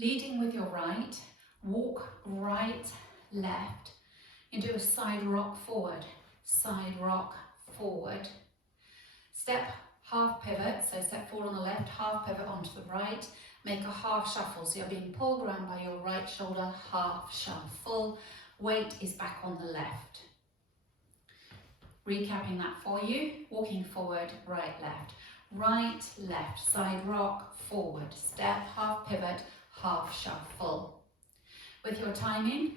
Leading with your right, walk right, left. You do a side rock forward, step half pivot, so step forward on the left, half pivot onto the right, make a half shuffle, so you're being pulled around by your right shoulder, half shuffle, weight is back on the left. Recapping that for you, walking forward, right, left, side rock, forward, step, half pivot, half shuffle. With your timing,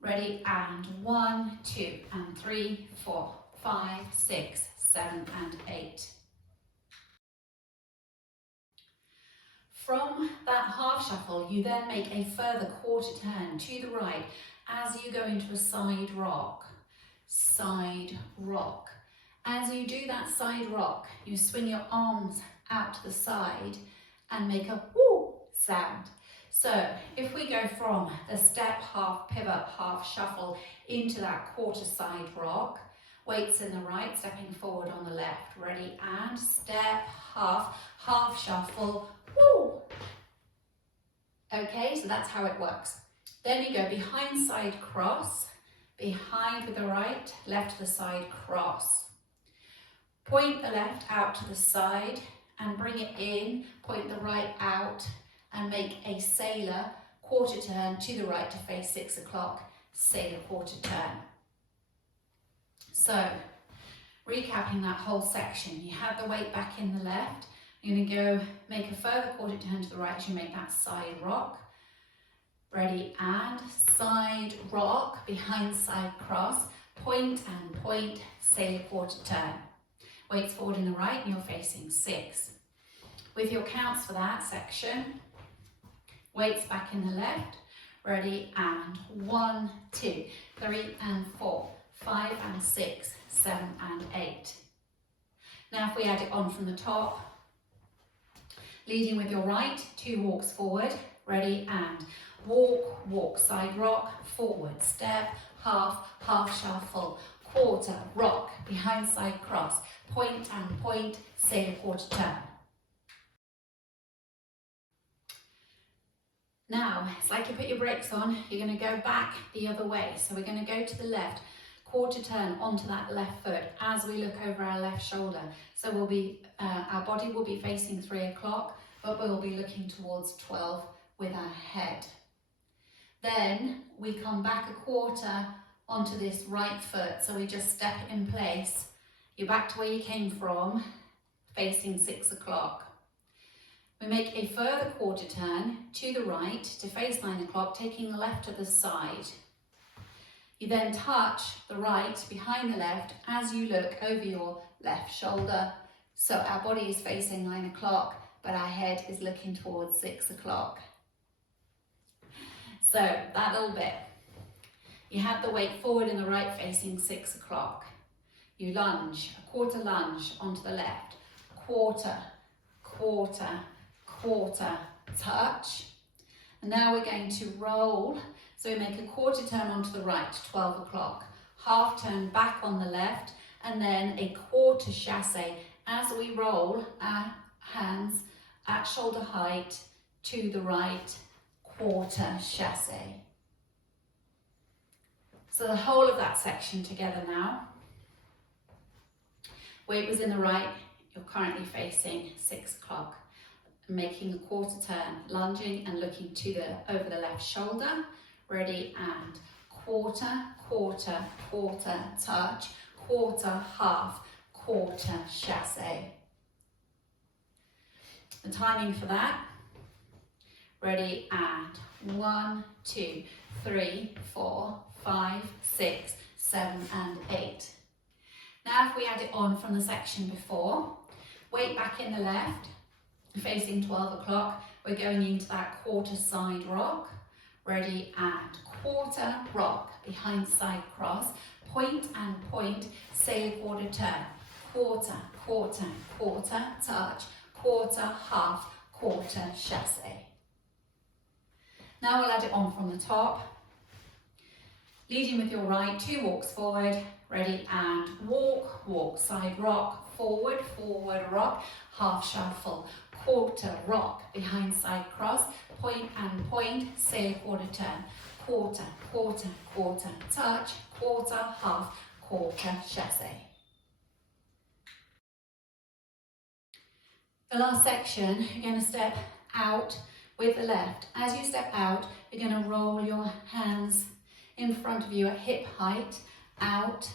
ready, and 1, 2, and 3, 4, 5, 6, 7, and 8. From that half shuffle, you then make a further quarter turn to the right as you go into a side rock. As you do that side rock, you swing your arms out to the side and make a woo sound. So if we go from the step, half pivot, half shuffle into that quarter side rock, weights in the right, stepping forward on the left, ready, and step, half shuffle, woo. Okay, so that's how it works. Then you go behind side cross, behind with the right, left to the side cross. Point the left out to the side and bring it in, point the right out and make a sailor quarter turn to the right to face 6 o'clock, sailor quarter turn. So, recapping that whole section, you have the weight back in the left, you're going to go make a further quarter turn to the right as you make that side rock. Ready, and side rock, behind side cross, point and point, sailor quarter turn. Weights forward in the right and you're facing 6. With your counts for that section, weights back in the left, ready, and 1, 2, 3 and 4, 5 and 6, 7 and 8. Now if we add it on from the top, leading with your right, 2 walks forward, ready, and walk, side rock, forward, step, half shuffle, quarter, rock, behind side cross, point and point, sailor quarter turn. Now, it's like you put your brakes on, you're going to go back the other way. So we're going to go to the left, quarter turn onto that left foot as we look over our left shoulder. So we'll be, our body will be facing 3 o'clock, but we'll be looking towards 12 with our head. Then we come back a quarter onto this right foot, so we just step it in place. You're back to where you came from, facing 6 o'clock. We make a further quarter turn to the right to face 9 o'clock, taking the left to the side. You then touch the right behind the left as you look over your left shoulder. So our body is facing 9 o'clock, but our head is looking towards 6 o'clock. So that little bit. You have the weight forward in the right facing 6 o'clock. You lunge, a quarter lunge onto the left. Quarter, touch. And now we're going to roll. So we make a quarter turn onto the right, 12 o'clock. Half turn back on the left, and then a quarter chassé as we roll our hands at shoulder height to the right, quarter chassé. So the whole of that section together now. Weight was in the right, you're currently facing 6 o'clock. Making a quarter turn, lunging and looking to over the left shoulder. Ready, and quarter, touch, quarter, half, quarter, chassé. The timing for that. Ready, and 1, 2, 3, 4, 5, 6, 7 and 8. Now if we add it on from the section before, weight back in the left, facing 12 o'clock, we're going into that quarter side rock. Ready, and quarter rock, behind side cross, point and point, sailor quarter turn, quarter, touch, quarter, half, quarter, chassé. Now we'll add it on from the top. Leading with your right, 2 walks forward, Ready, and walk, walk, side rock, forward, forward rock, half shuffle, quarter rock, behind side cross, point and point, say a quarter turn, quarter, quarter, quarter, touch, quarter, half, quarter, chassé. The last section, you're going to step out with the left. As you step out, you're going to roll your hands in front of you at hip height, out.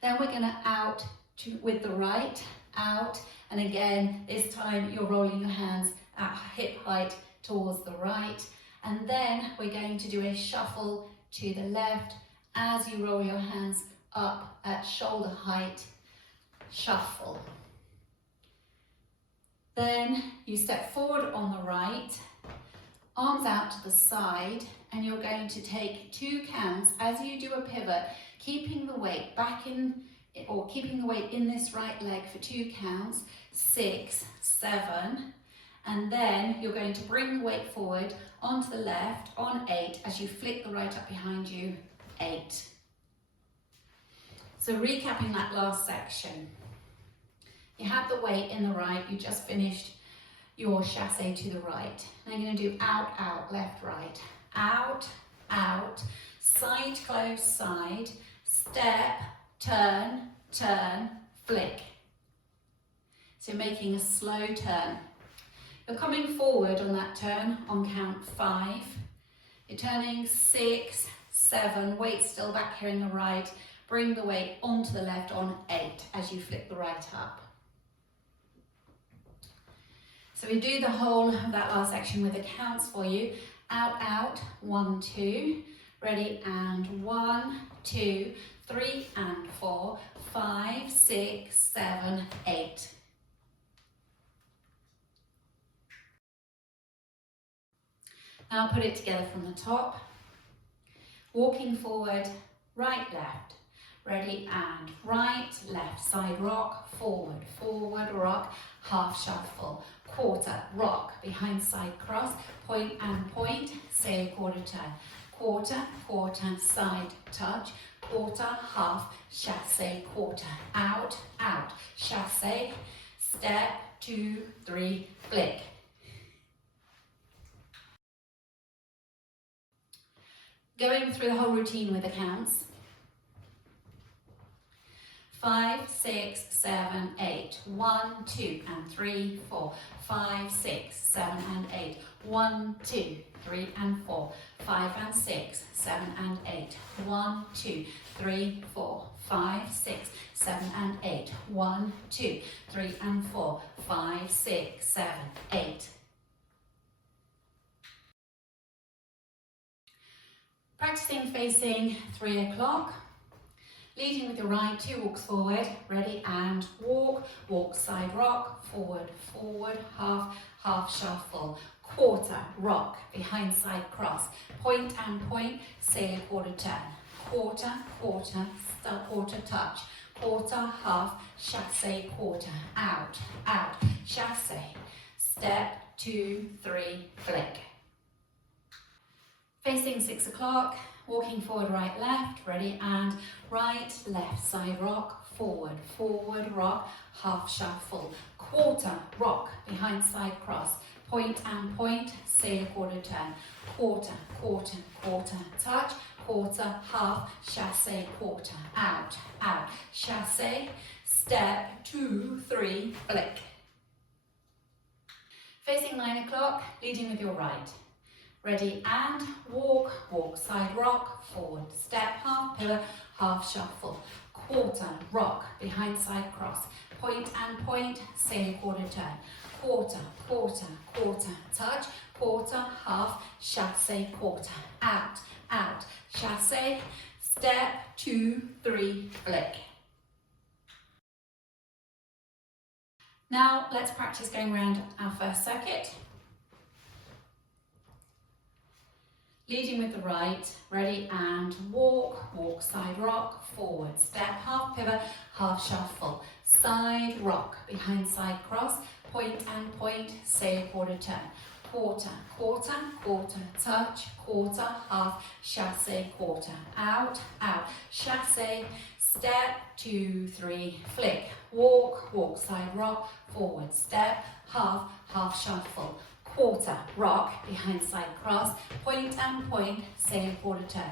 Then we're going to out with the right, out. And again, this time you're rolling your hands at hip height towards the right. And then we're going to do a shuffle to the left as you roll your hands up at shoulder height, shuffle. Then you step forward on the right, arms out to the side, and you're going to take 2 counts as you do a pivot, keeping the weight back in, or keeping the weight in this right leg for 2 counts, 6, 7, and then you're going to bring the weight forward onto the left on 8 as you flick the right up behind you, 8. So recapping that last section. You have the weight in the right, you just finished your chassé to the right. Now you're going to do out, out, left, right, out, out, side, close, side, step, turn, turn, flick. So making a slow turn. You're coming forward on that turn on count 5. You're turning 6, 7, weight still back here in the right. Bring the weight onto the left on 8 as you flip the right up. So we do the whole of that last section with the counts for you. Out, out, 1, 2. Ready, and 1, 2, 3, and 4, 5, 6, 7, 8. Now put it together from the top. Walking forward, right, left. Ready, and right, left, side rock, forward, forward rock, half shuffle, quarter rock, behind side cross, point and point, say a quarter turn, quarter, quarter, side touch, quarter, half, chassé, quarter, out, out, chassé, step, 2, 3, flick. Going through the whole routine with the counts. 5, 6, 7, 8, 1, 2, and 3, 4, 5, 6, 7, and 8, 1, 2, 3, and 4, 5 and 6, 7 and 8, 1, 2, 3, 4, 5, 6, 7 and 8, 1, 2, 3, and 4, 5, 6, 7, 8. Practicing facing 3 o'clock. Leading with your right, 2 walks forward, ready, and walk, walk, side rock, forward, forward, half, half shuffle, quarter, rock, behind side cross, point and point, say a quarter turn, quarter, quarter, quarter touch, quarter, half, chassé, quarter, out, out, chassé, step, 2, 3, flick. Facing 6 o'clock, walking forward, right, left, ready, and right, left, side rock, forward, forward rock, half shuffle, quarter rock, behind side cross, point and point, say a quarter turn, quarter, quarter, quarter, touch, quarter, half, chassé, quarter, out, out, chassé, step, 2, 3, flick. Facing 9 o'clock, leading with your right. Ready, and walk, walk, side rock, forward, step, half pivot, half shuffle, quarter, rock, behind side cross, point and point, say a quarter turn, quarter, quarter, quarter, touch, quarter, half, chassé, quarter, out, out, chassé, step, 2, 3, flick. Now let's practice going around our first circuit. Leading with the right, ready, and walk, walk, side rock, forward, step, half pivot, half shuffle, side rock, behind side cross, point and point, say a quarter turn, quarter, quarter, quarter, touch, quarter, half, chassé, quarter, out, out, chassé, step, 2, 3, flick, walk, walk, side rock, forward, step, half, half shuffle, quarter, rock, behind side cross, point and point, same quarter turn,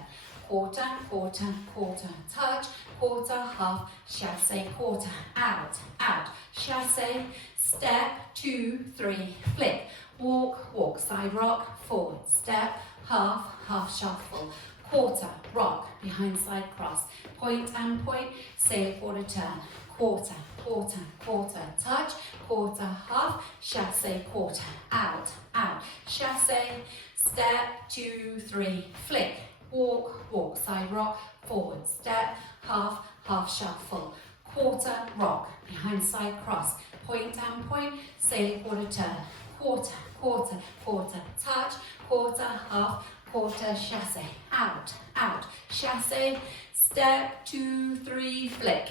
quarter, quarter, quarter, touch, quarter, half, chassé, quarter, out, out, chassé, step, 2, 3, flick, walk, walk, side rock, forward, step, half, half shuffle, quarter, rock, behind side cross, point and point, sail quarter turn, quarter, quarter, quarter, touch, quarter, half, chassé, quarter, out, out, chassé, step, 2, 3, flick, walk, walk, side rock, forward, step, half, half shuffle, quarter, rock, behind side cross, point and point, sail quarter turn, quarter, quarter, quarter, touch, quarter, half, quarter, chassé, out, out, chassé, step, 2, 3, flick,